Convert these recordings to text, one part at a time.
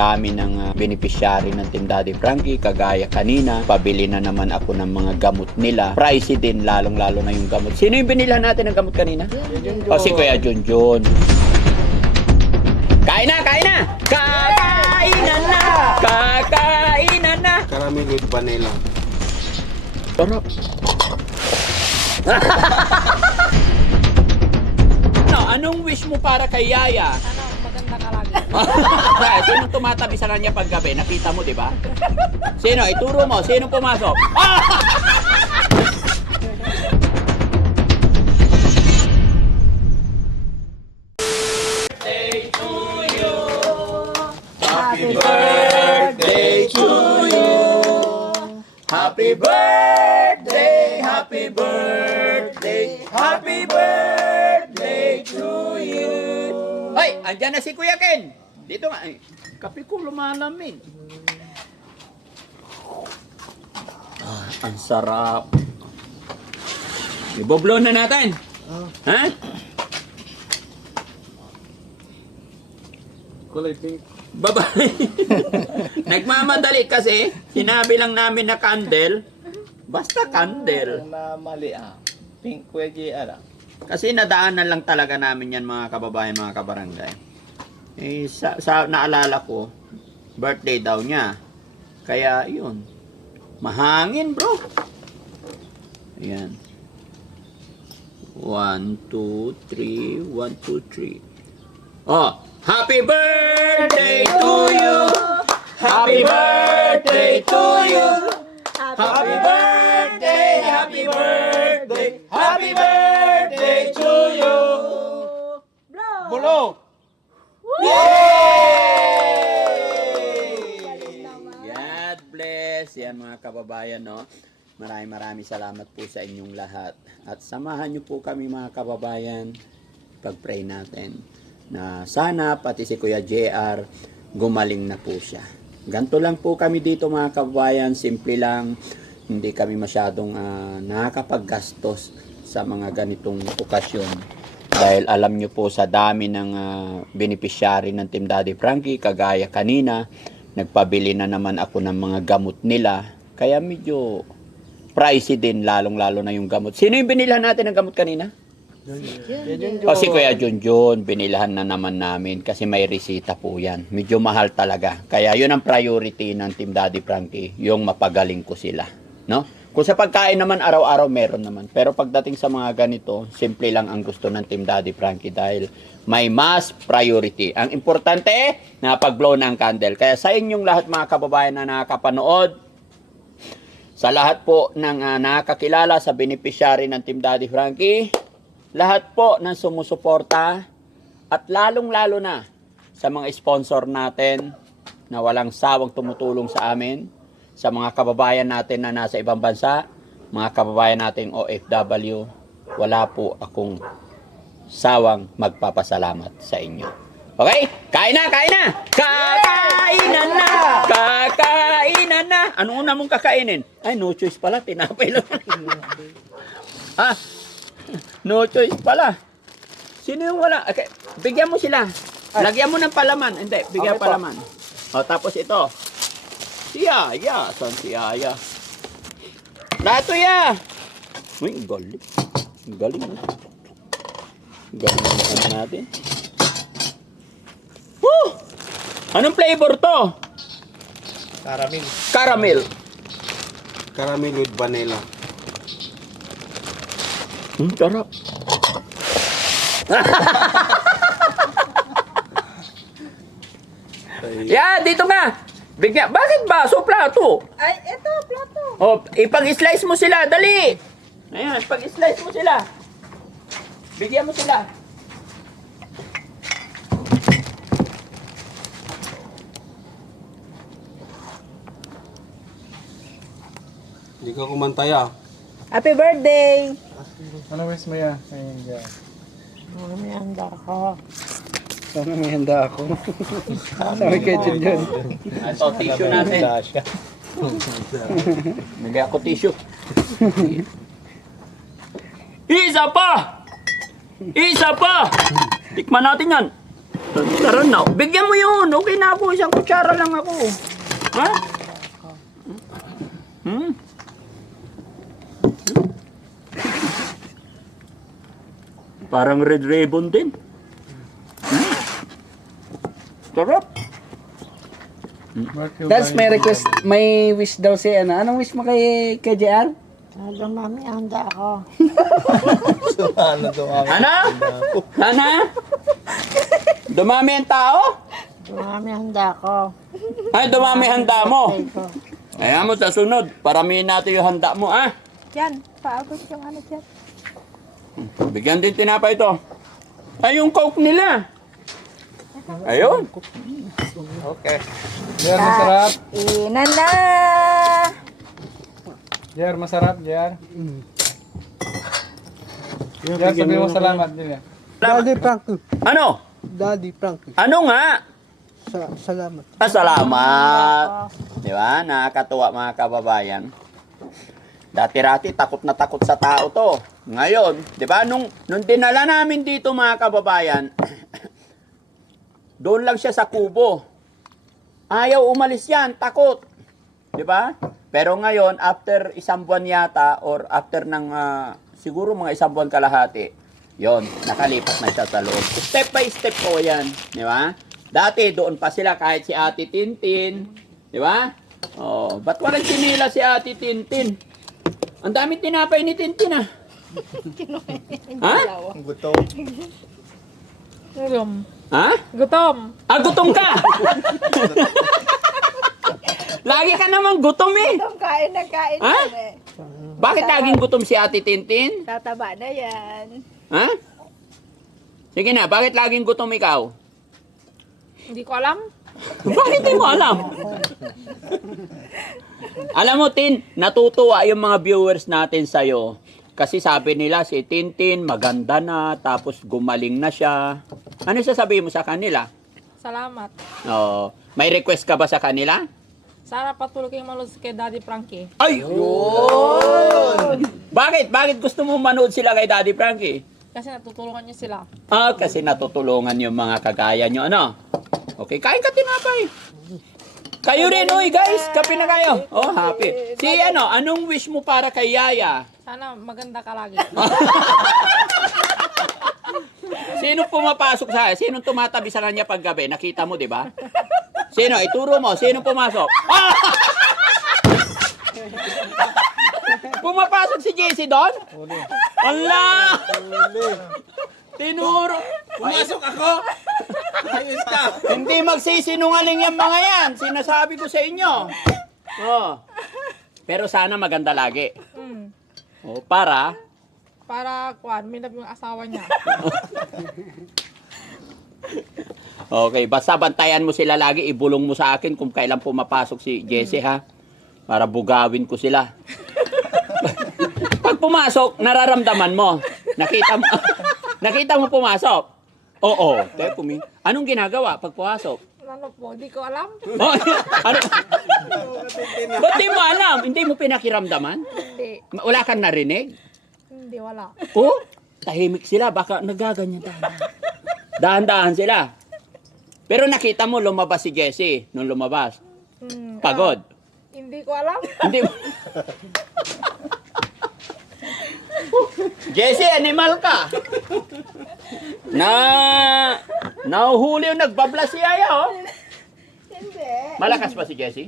dami ng ah, beneficiary ng Team Daddy Frankie, kagaya kanina, pabili na naman ako ng mga gamot nila. Pricey din, lalong-lalo na yung gamot. Sino yung binila natin ng gamot kanina? O si Kuya Junjun. Kain na, kain na! Kakainan na! Kakainan na! Caramel with vanilla. Sarap. ano, anong wish mo para kay Yaya? Kaya, sino tumatabi sa kanya paggabi? Nakita mo, di ba? Sino? Ituro mo. Sino pumasok? Ah! Happy birthday to you. Happy birthday, Ay, andyan na si Kuya Ken. Dito nga. Ay, kape ko lumalamig. Ah, ang sarap. Iboblo na natin. Ha? Kulay pink. Babae. Nagmamadali kasi, sinabi lang namin na candle. Basta candle. na mali ah. Pink JR ah. Kasi nadaanan lang talaga namin yan mga kababayan, mga kabarangay. Eh, sa, sa naalala ko, birthday daw niya. Kaya, yun. Mahangin, bro. Ayan. One, two, three. One, two, three. Oh, happy birthday to you. Happy birthday to you. Happy birthday, Bulo! God bless. Yan mga kababayan, no? Maraming maraming salamat po sa inyong lahat. At samahan niyo po kami mga kababayan pag-pray natin na sana pati si Kuya JR gumaling na po siya. Ganto lang po kami dito mga kababayan, simple lang. Hindi kami masyadong ah, nakakapaggastos sa mga ganitong okasyon. Dahil alam nyo po sa dami ng ah, beneficiary ng Team Daddy Frankie, kagaya kanina, nagpabili na naman ako ng mga gamot nila. Kaya medyo pricey din, lalong-lalo na yung gamot. Sino yung binilhan natin ng gamot kanina? O si Kuya Junjun, binilahan na naman namin kasi may resita po yan. Medyo mahal talaga. Kaya yun ang priority ng Team Daddy Frankie, yung mapagaling ko sila. No? Kung sa pagkain naman, araw-araw meron naman. Pero pagdating sa mga ganito, simple lang ang gusto ng Team Daddy Frankie dahil may mas priority. Ang importante, napag-blow ng candle. Kaya sa inyong lahat mga kababayan na nakakapanood, sa lahat po ng ah, nakakilala sa beneficiary ng Team Daddy Frankie, lahat po ng sumusuporta at lalong-lalo na sa mga sponsor natin na walang sawang tumutulong sa amin, sa mga kababayan natin na nasa ibang bansa, mga kababayan nating OFW, wala po akong sawang magpapasalamat sa inyo. Okay? Kain na, kain na! Kakainan na! Kakainan na! Ano una mong kakainin? Ay, no choice pala. Tinapay lang. ah, no choice pala. Sino yung wala? Okay, bigyan mo sila. Lagyan mo ng palaman. Hindi, bigyan Okay palaman. O, tapos ito. Si Yaya. Saan si Yaya? Lato ya! Uy, ang galing. Ang galing. oh. Ang Galing ang ano natin. Woo! Anong flavor to? Caramel. Caramel. Caramel with vanilla. Hmm, sarap. yeah, dito nga. Bigyan. Bakit ba? So, plato. Ay, eto, plato. O, ipag-slice mo sila. Dali. Ayan, ipag-slice mo sila. Bigyan mo sila. Hindi ka kumantay ah. Happy birthday! Ano mo yan? Ayun dyan. Oh, may handa ko. Sana may handa ako. Sabi kay Junjun. Ito, tissue natin. Bigyan ako tissue. Isa pa! Isa pa! Tikman natin yan. Tara na. Bigyan mo yun. Okay na ako. Isang kutsara lang ako. Ha? Hmm? Parang red ribbon din. Sarap. That's my request. May wish daw si ano. Anong wish mo kay, kay JR? Ah, Dumami ang handa ako. Ano to? Ano? Ano? Dumami ang tao? Dumami ang handa ako. Ay, dumami handa mo. Ito. Ayan mo, sa sunod. Paramihin natin yung handa mo, ah. Yan, paabot yung ano dyan. Bigyan din tinapa ito. Ay, yung coke nila. Ayun. Okay. Jer, masarap. Inan na! Jer, masarap, Jer. Jer, sabi mo salamat din yan. Daddy Frankie. Ano? Daddy Frankie. Ano nga? Sa- salamat. Ah, salamat. Di ba? Nakakatuwa mga kababayan. Dati-rati, takot na takot sa tao to. Ngayon, di ba, nung, nung dinala namin dito mga kababayan, doon lang siya sa kubo. Ayaw umalis yan, takot. Di ba? Pero ngayon, after isang buwan yata, or after ng ah, siguro mga isang buwan kalahati, yon nakalipat na siya sa loob. Step by step po yan. Di ba? Dati, doon pa sila kahit si Ate Tintin. Di ba? Oh, ba't walang sinila si Ate Tintin? Ang dami tinapay ni Tintin ah. ha? Gutom. Gutom. Ha? Gutom. Ah, gutom ka! Lagi ka naman gutom eh. Gutom kain na kain Ha? yan eh. Bakit laging gutom si Ate Tintin? Tataba na yan. Ha? Sige na, bakit laging gutom ikaw? Hindi ko alam. Bakit di mo alam? alam mo, Tin, natutuwa yung mga viewers natin sa'yo. Kasi sabi nila si Tintin maganda na, tapos gumaling na siya. Ano sasabihin mo sa kanila? Salamat. Oh, may request ka ba sa kanila? Sana patuloy kayong manood kay Daddy Frankie. Ay! Bakit? Bakit gusto mo manood sila kay Daddy Frankie? Kasi natutulungan niyo sila. Ah, kasi natutulungan yung mga kagaya nyo, ano? Okay, kain ka tinapay. Kayo rin, oy guys, kape na kayo. Oh, happy. Si ano, anong wish mo para kay Yaya? Sana maganda ka lagi. Sino pumapasok sa Sino tumatabi sa kanya pag gabi? Nakita mo, di ba? Sino? Ituro mo. Sino pumasok? Ah! Pumapasok si JC doon? Allah! Tinuro. Pumasok ako! Ayos ka! Hindi magsisinungaling yung mga yan. Sinasabi ko sa inyo. Oh. Pero sana maganda lagi. Mm. Oh, para Para, kuan, minab yung asawa niya. Okay, basta bantayan mo sila lagi, ibulong mo sa akin kung kailan pumapasok si Jesse ha. Para bugawin ko sila. Pag pumasok, nararamdaman mo. Nakita mo, nakita mo pumasok. Oo, te, pumi. Anong ginagawa pag pumasok? ano po, hindi ko alam. Oh, ano? Ba't di mo alam? Hindi mo pinakiramdaman? Hindi. Wala kang narinig? Hindi, wala. Oh, tahimik sila. Baka nagaganyan dahan. Dahan-dahan sila. Pero nakita mo lumabas si Jesse nung lumabas. Mm. Pagod. Hindi ko alam. Hindi mo. Jesse, animal ka. Na nahuhuli yung nagbabla si Yaya, oh. Hindi. Malakas pa si Jesse?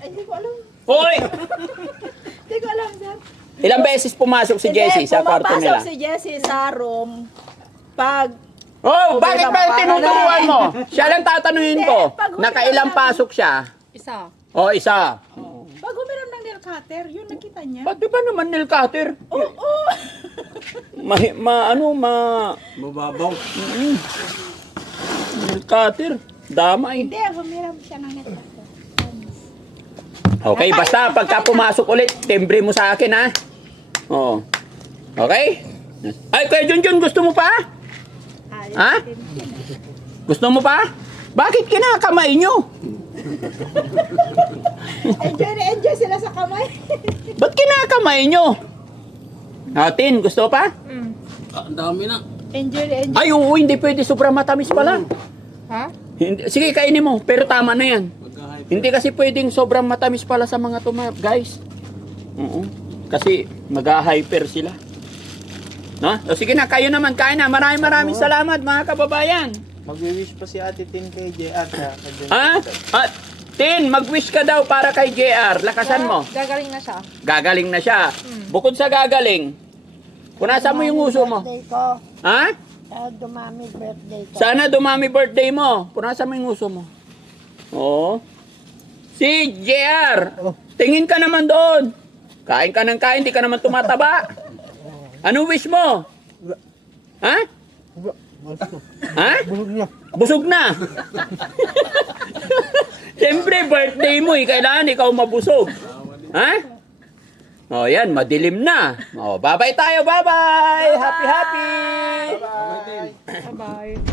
Hindi ko alam. Hoy! Hindi ko alam, sir. Ilang beses pumasok si Jesse sa kwarto nila? si Jessie sa room. Pag Oh, bakit ba tinuturuan mo? Siya lang tatanungin ko. Nakailang ng- pasok siya? Isa. Oh, isa. pag nail cutter, yun nakita niya. Ba't di ba naman nail cutter? Oo. ma, ma, ano, ma, Mababaw. nail cutter. Damay. Hindi, humiram siya ng nail cutter. Okay, basta pagka pumasok ulit, timbre mo sa akin, ha? Oo. Okay? Ay, Kuya Junjun, gusto mo pa? Ha? Gusto mo pa? Bakit kinakamay nyo? Enjoy na enjoy sila sa kamay. Ba't kinakamay nyo? Atin, gusto pa? Mm. Ah, ang dami na. enjoy na enjoy. Ay, oo, hindi pwede sobrang matamis pala. Ha? Hindi, sige, kainin mo. Pero tama na yan. Hindi kasi pwedeng sobrang matamis pala sa mga tuma, guys. Oo. Kasi mag-hyper sila. No? O sige na, kayo naman, kain na. Maraming maraming salamat mga kababayan. Mag-wish pa si Ate Tin kay JR. Ha? At, Tin, mag-wish ka daw para kay JR. Lakasan mo. Gagaling na siya. Gagaling na siya. Bukod sa gagaling, punasan mo yung uso mo. Birthday ko. Ha? Ah, dumami birthday ko. Sana dumami birthday mo. Punasan mo yung uso mo. Oo. Si JR, tingin ka naman doon. Kain ka ng kain, di ka naman tumataba. Ano wish mo? Ha? Ha? Busog na. Siyempre, birthday mo eh. Kailangan ikaw mabusog. Ha? O yan, madilim na. O, bye-bye tayo, bye-bye! Happy, happy! Bye-bye.